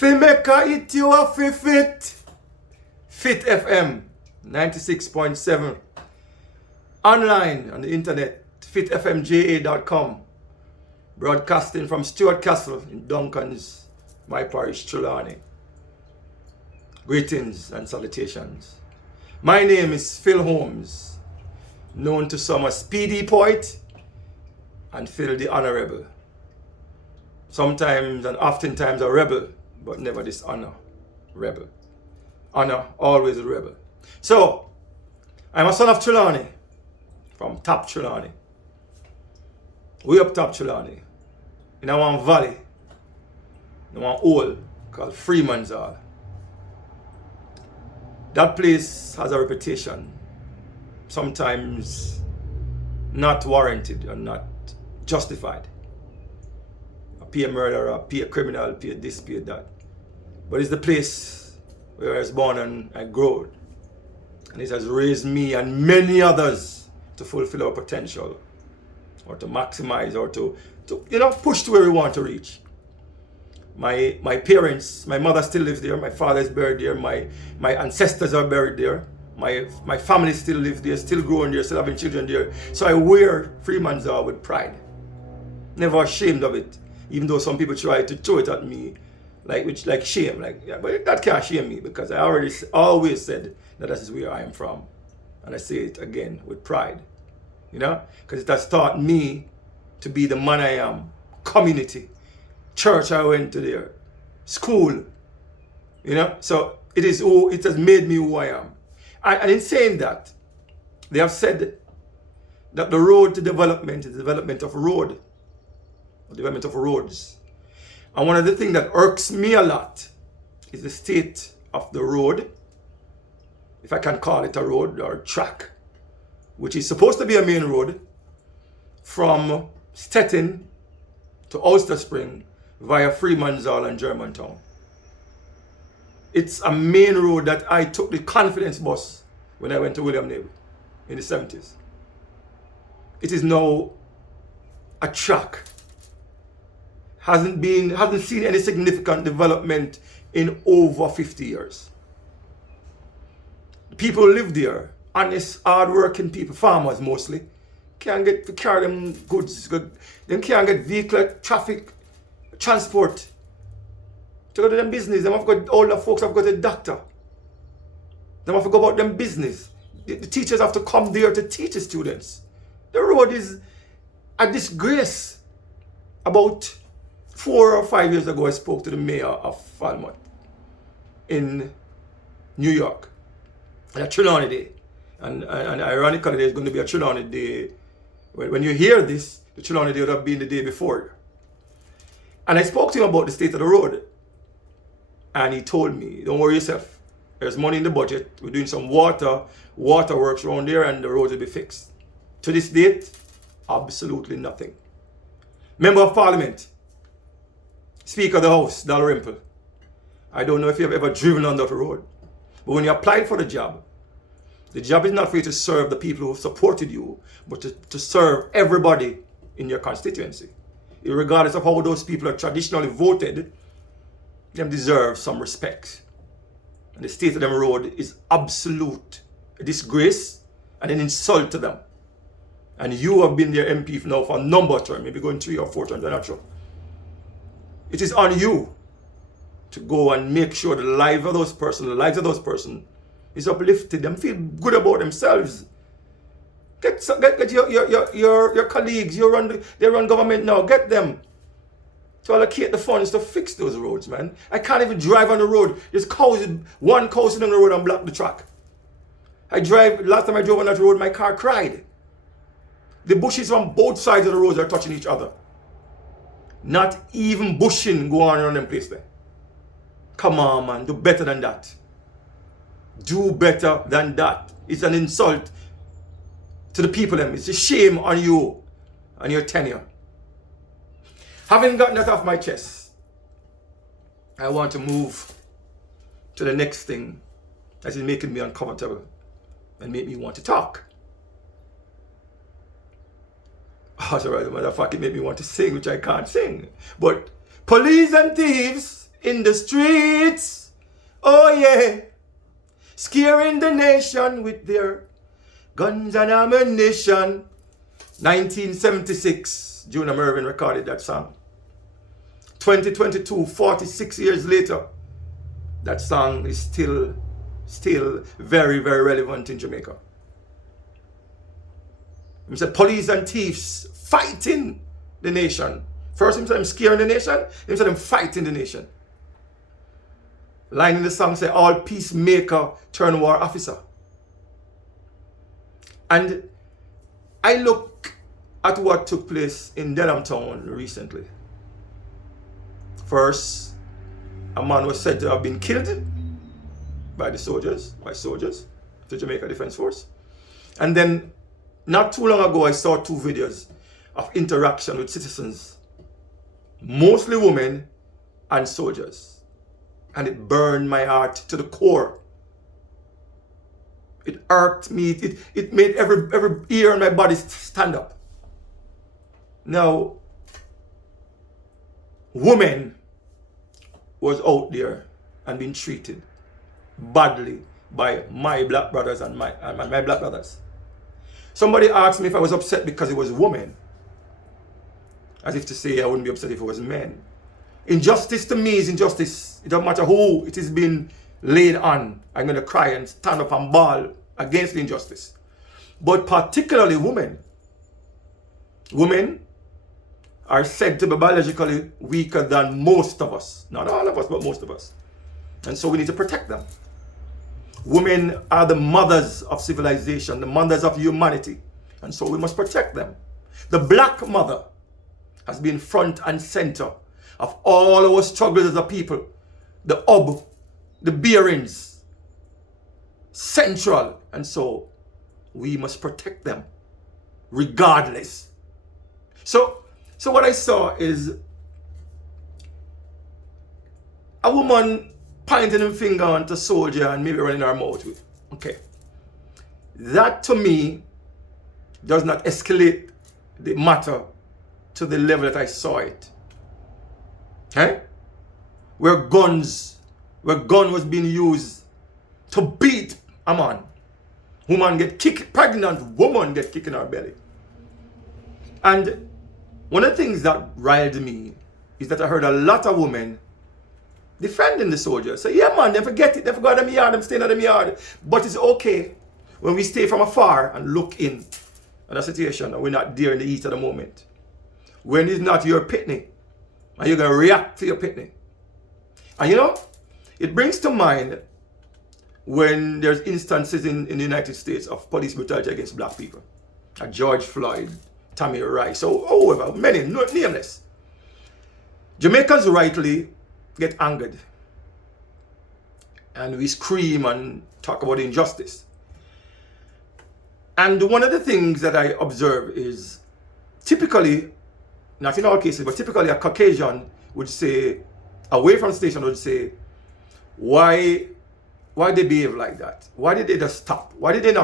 Jamaica, it you a fit. Fitfm 96.7. Online on the internet, fitfmja.com. Broadcasting from Stuart Castle in Duncan's, my parish, Trelawney. Greetings and salutations. My name is Phil Holmes, known to some as Speedy Poet and Phil the Honorable. Sometimes and oftentimes a rebel, but never dishonor. Rebel. Honor, always a rebel. So, I'm a son of Trelawney, from top Trelawney. Way up top Trelawney. In one valley, in one hole called Freeman's Hall. That place has a reputation, sometimes not warranted and not justified. Pay a murderer, pay a criminal, pay this, pay that. But it's the place where I was born and I grew. And it has raised me and many others to fulfill our potential, or to maximize, or to push to where we want to reach. My parents, my mother still lives there, my father is buried there, my ancestors are buried there, my family still lives there, still growing there, still having children there. So I wear Freeman's Hall with pride. Never ashamed of it. Even though some people try to throw it at me like shame, but that can't shame me, because I always said that is where I am from, and I say it again with pride, because it has taught me to be the man I am. Community, church I went to there, school, so it has made me who I am. And in saying that, they have said that the road to development is the development of roads. And one of the things that irks me a lot is the state of the road, if I can call it a road or a track, which is supposed to be a main road from Stettin to Ulster Spring via Freeman's Hall and Germantown. It's a main road that I took the confidence bus when I went to William Navy in the 70s. It is now a track. Hasn't seen any significant development in over 50 years. People who live there, honest, hard-working people, farmers mostly, can't get to carry them goods. They can't get vehicle, traffic, transport to go to them business. Them have got older folks have got a doctor. Them have to go about them business. The teachers have to come there to teach the students. The road is a disgrace. About 4 or 5 years ago, I spoke to the mayor of Falmouth in New York on a Trelawney Day. And ironically, there's going to be a Trelawney Day. When you hear this, the Trelawney Day would have been the day before. And I spoke to him about the state of the road. And he told me, don't worry yourself. There's money in the budget. We're doing some water works around there, and the roads will be fixed. To this date, absolutely nothing. Member of Parliament, Speaker of the House, Dalrymple. I don't know if you've ever driven on that road. But when you applied for the job is not for you to serve the people who have supported you, but to serve everybody in your constituency. Regardless of how those people are traditionally voted, them deserve some respect. And the state of them road is absolute a disgrace and an insult to them. And you have been their MP now for a number of terms, maybe going 3 or 4 terms, I'm not sure. It is on you to go and make sure the lives of those persons is uplifted. Them feel good about themselves. Get your colleagues, they run government now, get them to allocate the funds to fix those roads, man. I can't even drive on the road. There's one cow sitting on the road and block the track. Last time I drove on that road, my car cried. The bushes on both sides of the roads are touching each other. Not even bushing go on around them place there. Come on, man, do better than that. Do better than that. It's an insult to the people. It's a shame on you and your tenure. Having gotten that off my chest, I want to move to the next thing that is making me uncomfortable and make me want to talk. As a matter of fact, it made me want to sing, which I can't sing. But police and thieves in the streets. Oh yeah. Scaring the nation with their guns and ammunition. 1976, Junior Mervin recorded that song. 2022, 46 years later, that song is still very, very relevant in Jamaica. He said, police and thieves fighting the nation. First, he said, I'm scaring the nation. He said, I'm fighting the nation. Line in the song say, all peacemaker turn war officer. And I look at what took place in Denham Town recently. First, a man was said to have been killed by soldiers, the Jamaica Defense Force. And then, not too long ago, I saw 2 videos of interaction with citizens, mostly women and soldiers. And it burned my heart to the core. It irked me. It made every ear in my body stand up. Now, women was out there and being treated badly by my black brothers and my black brothers. Somebody asked me if I was upset because it was women. As if to say I wouldn't be upset if it was men. Injustice to me is injustice. It doesn't matter who it is being laid on. I'm going to cry and stand up and bawl against the injustice. But particularly women. Women are said to be biologically weaker than most of us. Not all of us, but most of us. And so we need to protect them. Women are the mothers of civilization, the mothers of humanity. And so we must protect them. The black mother has been front and center of all our struggles as a people. The hub, the bearings, central. And so we must protect them regardless. So what I saw is a woman pointing a finger onto a soldier and maybe running her mouth with. Okay. That to me does not escalate the matter to the level that I saw it. Okay? Where gun was being used to beat a man. Woman get kicked, pregnant woman get kicked in her belly. And one of the things that riled me is that I heard a lot of women defending the soldiers. Say, yeah man, they forget it, they forgot them yard, them staying at them yard. But it's okay when we stay from afar and look in at a situation and we're not there in the heat of the moment. When it's not your pitney, and you're going to react to your pitney. And you know, it brings to mind when there's instances in the United States of police brutality against black people. George Floyd, Tamir Rice, so however, many, nameless. Jamaicans rightly get angered. And we scream and talk about injustice. And one of the things that I observe is typically, not in all cases, but typically a Caucasian would say, away from the station would say, why they behave like that? Why did they just stop? Why did they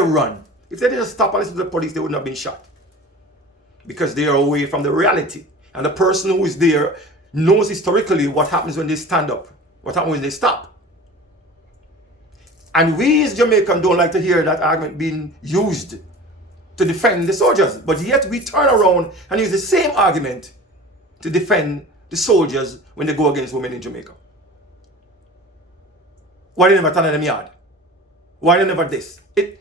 run? If they didn't stop and listen to the police, they would not have been shot. Because they are away from the reality. And the person who is there knows historically what happens when they stand up, what happens when they stop. And we as Jamaicans don't like to hear that argument being used to defend the soldiers. But yet we turn around and use the same argument to defend the soldiers when they go against women in Jamaica. Why they never turn in them yard? Why they never this? It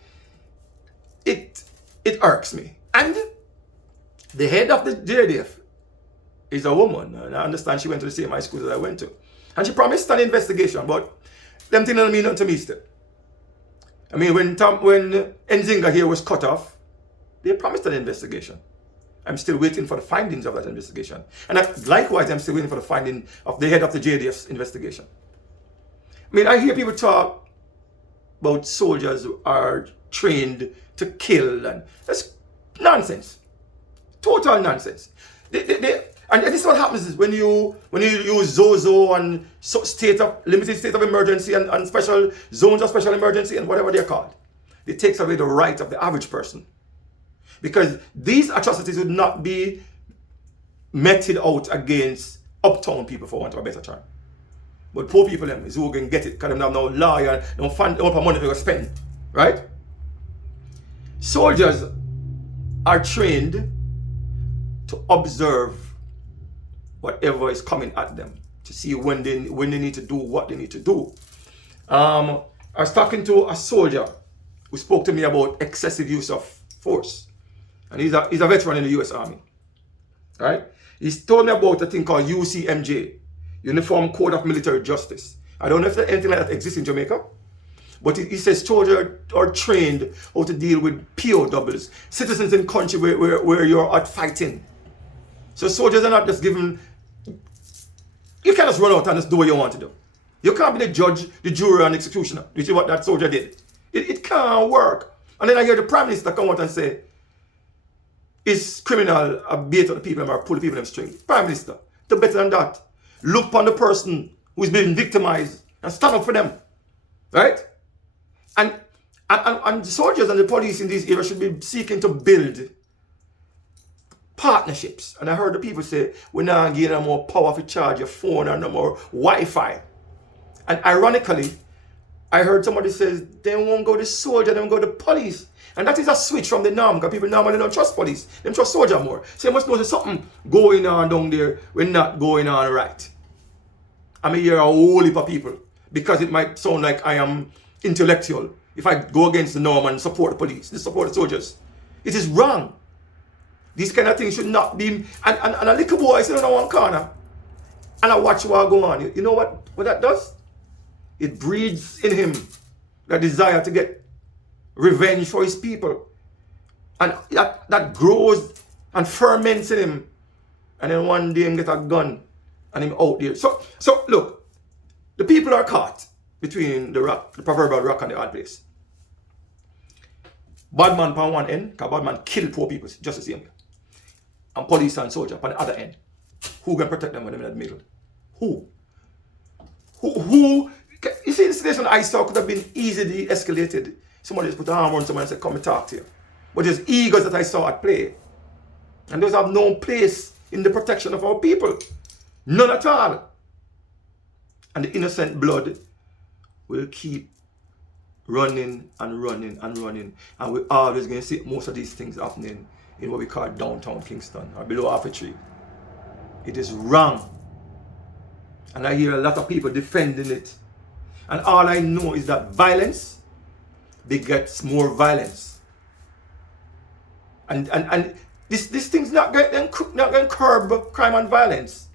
irks me. And the head of the JDF is a woman, and I understand she went to the same high school that I went to. And she promised an investigation, but them things don't mean nothing to me still. I mean, when Nzinga here was cut off, they promised an investigation. I'm still waiting for the findings of that investigation. And likewise, I'm still waiting for the finding of the head of the JDF's investigation. I mean, I hear people talk about soldiers who are trained to kill, and that's nonsense. Total nonsense. And this is what happens is when you use Zozo and limited state of emergency and special zones of special emergency and whatever they're called, it takes away the right of the average person. Because these atrocities would not be meted out against uptown people, for want of a better term. But poor people them is who can get it because they have no lawyer, no fund, no money to spend. Right? Soldiers are trained to observe whatever is coming at them, to see when they need to do what they need to do. I was talking to a soldier who spoke to me about excessive use of force. And he's a veteran in the US Army. Right? He's told me about a thing called UCMJ, Uniform Code of Military Justice. I don't know if anything like that exists in Jamaica, but he says soldiers are trained how to deal with POWs, citizens in country where you're out fighting. So soldiers are not just given, you can't just run out and just do what you want to do. You can't be the judge, the jury, and the executioner, which is what that soldier did. It can't work. And then I hear the Prime Minister come out and say, is criminal a bait of the people or pull the people in string? Prime Minister, do better than that. Look upon the person who is being victimized and stand up for them. Right? And the soldiers and the police in these areas should be seeking to build partnerships. And I heard the people say, we're not getting no more power to charge your phone or no more Wi-Fi. And ironically, I heard somebody says they won't go to soldier, they won't go to police. And that is a switch from the norm, because people normally don't trust police. They trust soldier more. So you must know there's something going on down there we're not going on right. I mean, you're a whole heap of people, because it might sound like I am intellectual if I go against the norm and support the police, support the soldiers. It is wrong. These kind of things should not be. And a little boy sitting on one corner and I watch what go on. You know what that does? It breeds in him the desire to get revenge for his people. And that grows and ferments in him. And then one day him get a gun and him out there. So look, the people are caught between the proverbial rock and the hard place. Bad man on one end, because bad man kill poor people just the same way. And police and soldier on the other end. Who can protect them when they're in the middle? Who? You see, the situation I saw could have been easily escalated. Somebody just put an arm on someone and said, come and talk to you. But there's egos that I saw at play. And those have no place in the protection of our people. None at all. And the innocent blood will keep running and running and running. And we're always going to see most of these things happening in what we call downtown Kingston or below Half a Tree. It is wrong. And I hear a lot of people defending it. And all I know is that violence begets more violence. And this thing's not going to curb crime and violence.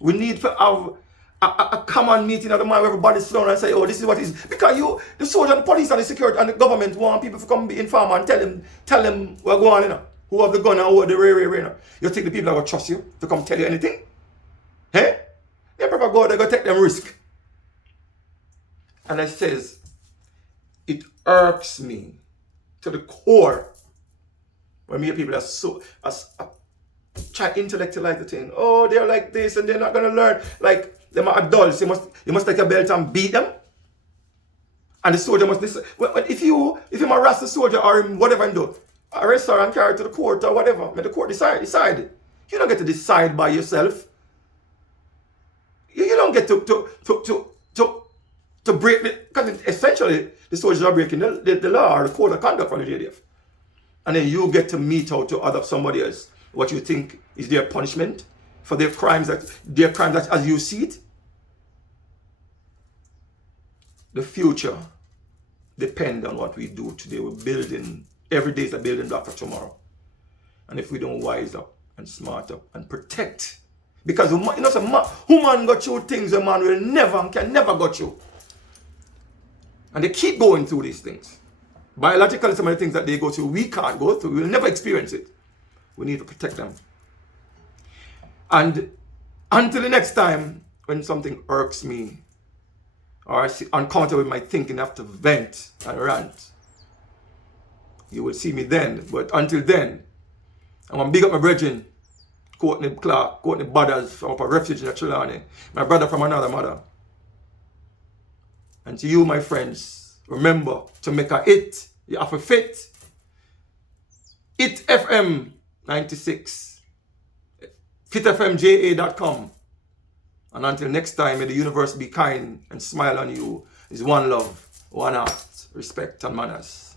We need to have a common meeting of the mind where everybody's down and say, oh, this is what it is. Because the soldier and the police and the security and the government want people to come be informed and tell them what's going on, you know, who have the gun and who have the ray, you know. You think the people are going to trust you to come tell you anything? Hey? They prefer go, they're going to take them risk. And it says, it irks me to the core when me people are so try to intellectualize the thing. Oh, they're like this and they're not going to learn. Like, them are adults. You must take a belt and beat them. And the soldier must listen. Well, if you harass the soldier or whatever and do, arrest her and carry her to the court or whatever, let the court decide. You don't get to decide by yourself. You don't get to break the, because essentially the soldiers are breaking the law or the code of conduct for the JDF. And then you get to mete out to somebody else what you think is their punishment for their crimes that as you see it. The future depends on what we do today. We're building, every day is a building block for tomorrow. And if we don't wise up and smart up and protect, because human go through things a man will never and can never go through. And they keep going through these things. Biologically, some of the things that they go through, we can't go through. We'll never experience it. We need to protect them. And until the next time, when something irks me, or I see uncomfortable with my thinking, I have to vent and rant, you will see me then. But until then, I'm going to big up my brethren, Courtney Clark, Courtney Budders from a refuge in Trelawney, my brother from another mother. And to you, my friends, remember to make a hit, you have a fit. Fitfm 96. Fitfmja.com. And until next time, may the universe be kind and smile on you. Is one love, one heart, respect and manners.